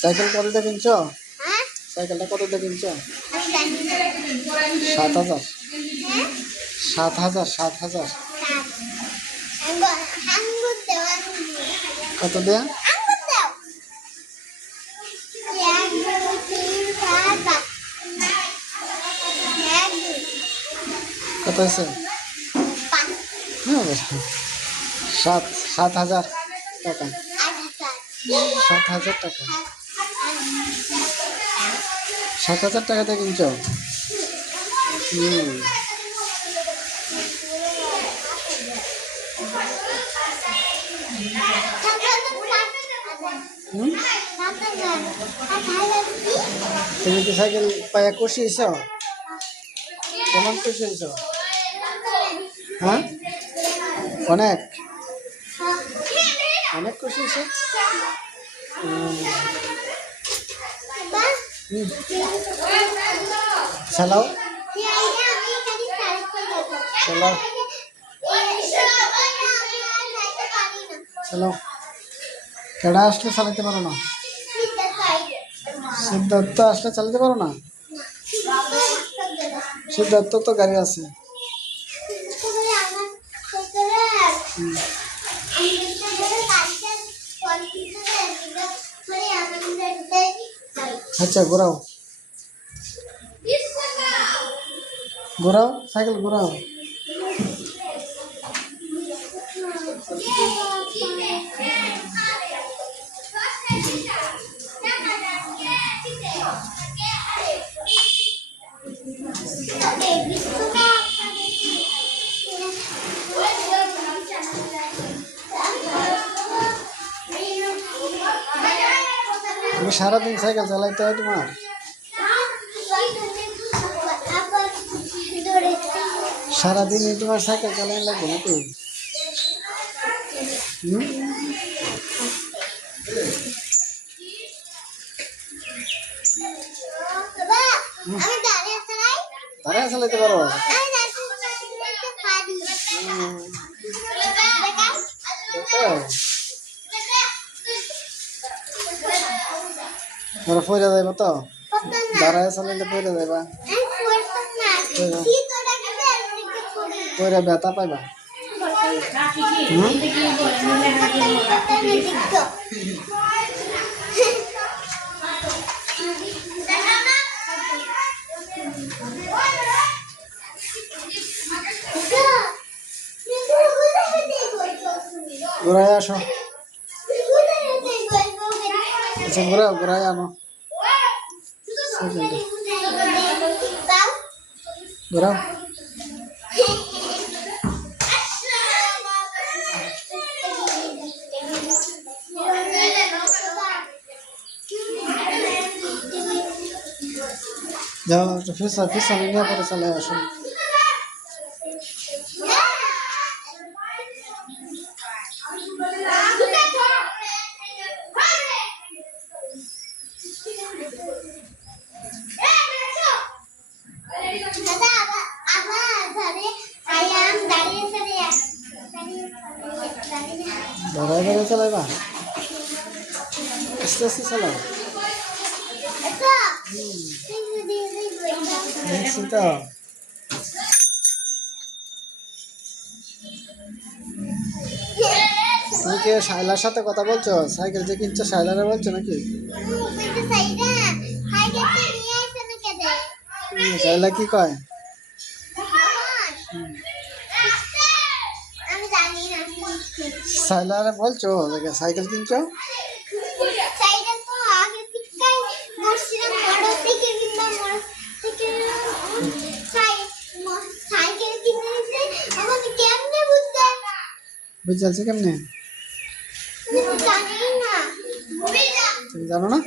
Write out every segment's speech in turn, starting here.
Cycle কতটা কিনছো? সাইকেলটা কতটা কিনছো? 7,000। 7,000। কত দেয়া? কত হয়েছে? 7,000 টাকা। 7,000 টাকা। 7,000 টাকাতে কিনছো? তুমি কি সাইকেল পায়া খুশি হয়েছ? কেমন খুশি হয়েছ? হ্যাঁ, অনেক অনেক খুশি হয়েছে। চালাও চালাও চালাও। কেডা আসলে চালাতে পারো না? সিদ্ধার্থ আসলে চালাতে পারো না? সিদ্ধার্থ তো গাড়ি আছে। আচ্ছা, ঘোরাও ঘোরাও, সাইকেল ঘোরাও। তুমি সারাদিন সাইকেল চালাইতে হয় তোমার? সারাদিনই তোমার সাইকেল চালাই লাগবে নাকি? দাঁড়ায় চালাইতে পারো? তোরা পয়রা যাইবা তো? দাঁড়ায় চালাইলে পয়রা যাইবা, পয়রা ব্যথা পাইবা। ঘুরাই আসো। আচ্ছা, ঘুরাও, ঘুরাই আনো ঘুরাও। যাও একটু পিছনে নিয়ে পরে চলে আসো। দাঁড়ায় দাঁড়ায় চালাইবা, আস্তে আস্তে চালাও। তো তুমি কি শাইলার সাথে কথা বলছো? সাইকেল যে কিনছো শাইলারে বলছো নাকি? শাইলা কি কয়? শাইলারে বলছো সাইকেল কিনছো? বুঝছে কেমনে? তুমি জানো না?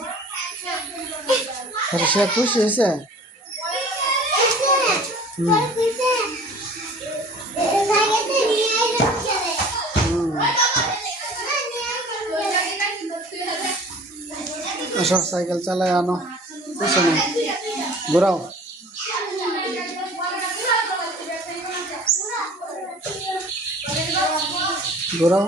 সে খুশি হয়েছে। সব সাইকেল চালায় আনো, পিছনে ঘোরাও। ঘোরাও।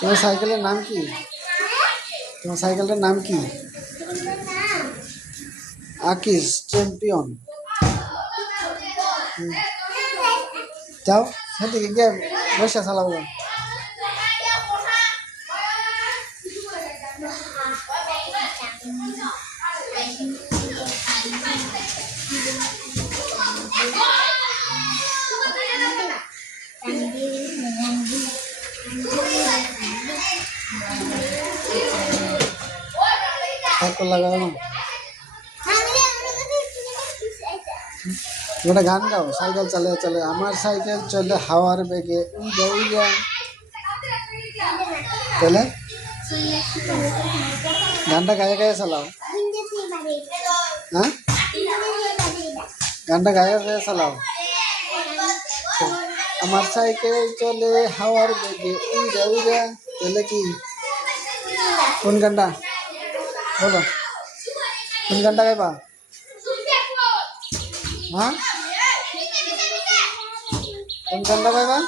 তোমার সাইকেলের নাম কি? তোমার সাইকেলটার নাম কি? আকিস চ্যাম্পিয়ন। যাও সেদিকে গিয়ে বসে চালাবো। সাইকেল লাগাবো না, একটা গান গাও। সাইকেল চলে চলে আমার সাইকেল চলে হাওয়ার বেগে উড়ে উড়ে। তাহলে গানটা গায়ে গায়ে চালাও। হ্যাঁ, গানটা গায়ে গায়ে চালাও। আমার সাইকেল চলে হাওয়ার বেগে উড়ে উড়ে। তাহলে কি, কোন গানটা বলো? কোন গানটা গাইবা? হ্যাঁ, কোন গানটা গাইবা?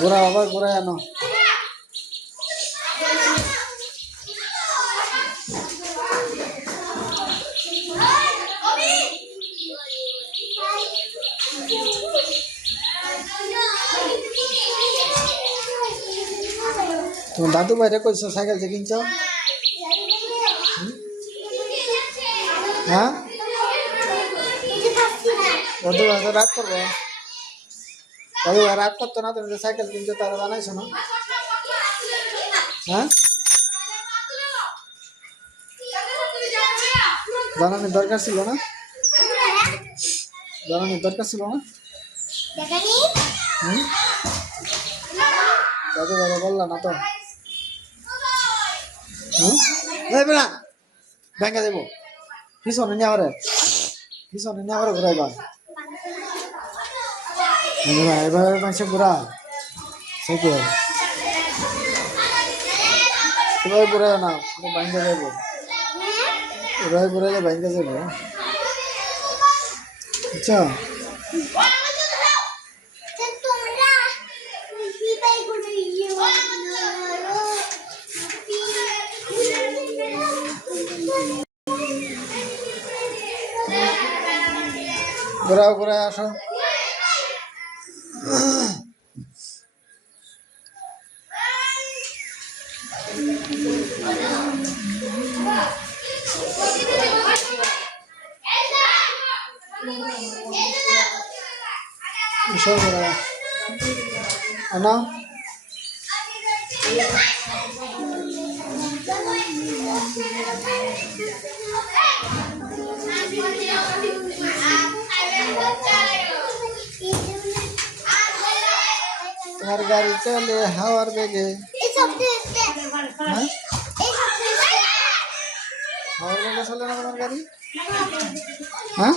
ঘোরা আবার ঘোরা আনো। তোমার দাদু ভাইরে কইছো সাইকেল যে কিনছ? হ্যাঁ, দাদু ভাই তো রাগ করবো। দাদু ভাই রাগ করতো না? তুমি যে সাইকেল কিনছো তারা জানাইছো না? হ্যাঁ, জানানোর দরকার ছিল না? জানানোর দরকার ছিল না? দাদু ভাই বললা না তো? বেড়া ব্যাংকে দেবো। পিছনে নিয়ে আবার পিছনে নিয়ে আবার ঘুরাইবা। এবার মানুষে ঘুরা সাইকেল এবার ঘুরাই না, ব্যাংকে যাবো। এবার ঘুরাইলে ব্যাংকে যাবো, বুঝছো? ঘোরাও ঘুরাই আসো। এসো ঘোরা আনা। তোমার গাড়ি চলে হাওয়ার বেগে। হ্যাঁ, হাওয়ার বেগে চলে না তোমার গাড়ি? হ্যাঁ,